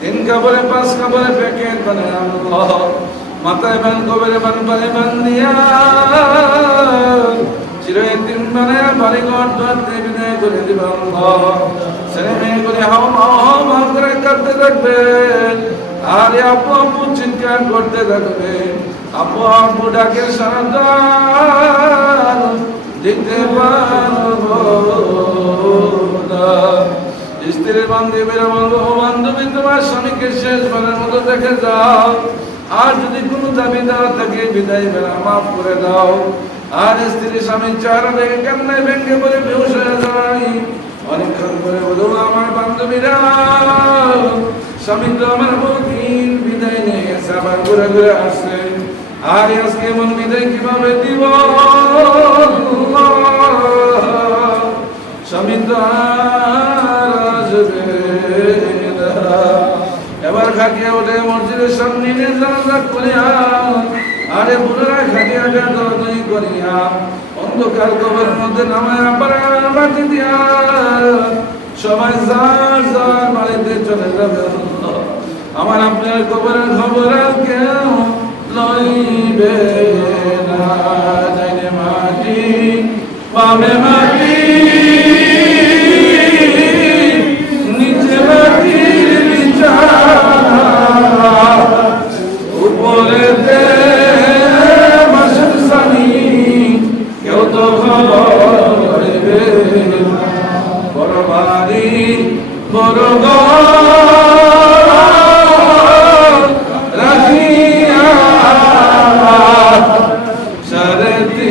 তিন কাপড়ে, পাঁচ কাপড়ে প্যাকেট বানায় আল্লাহ মাথায় বান, কবরে বান, পায়ে বান দিয়া। মানে বাড়ি ঘর ধরতে বিদায় করে দিব আল্লাহ ছেলে মেয়ে করে হাও মাও হাও করে কাঁদতে থাকবেন আর আপু আপু, চিৎকার করতে থাকবে। আপু আপু ডাকে সারাদান দেখতে পারব না। স্ত্রী বান্ধবীরা বলব বান্ধবী তোমার স্বামীকে শেষবারের মতো দেখে যাও। আর যদি কোনো দাবি দেওয়া থাকে, বিদায় বেলা মাফ করে দাও। আর স্ত্রী স্বামী চার ভেঙে কান্নায় ভেঙে বলে বেউস হয়ে যায়। অনেকক্ষণ করে বলো, আমার বান্ধবীরা, স্বামী তো আমার বহুদিন বিদায় নিয়ে গেছে, আবার ঘুরে ঘুরে আসছে। আর আজকে এমন বিদায় কীভাবে দিব? স্বামী তো আর আসবে। না। ওঠে মসজিদের সামনে জানাজা করিয়া, আরে খাটিয়াটা দরদরি করিয়া, অন্ধকার কবরের মধ্যে নামায় আবার মাটি দিয়া সবাই যার যার বাড়িতে চলে যাবে আমার আপনার কবরের খবর আর কেউ লইবে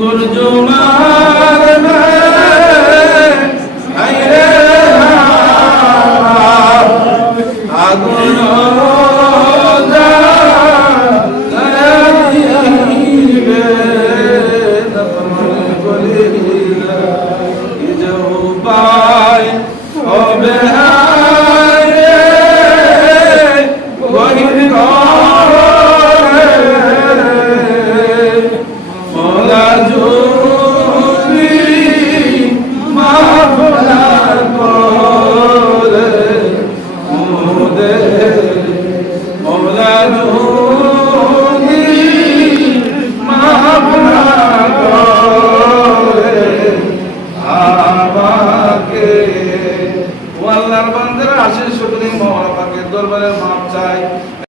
গুরজুমার ও আল্লাহর বান্দারা আসেন শুকরি মহারাপাকের দরবারে মাপ চাই।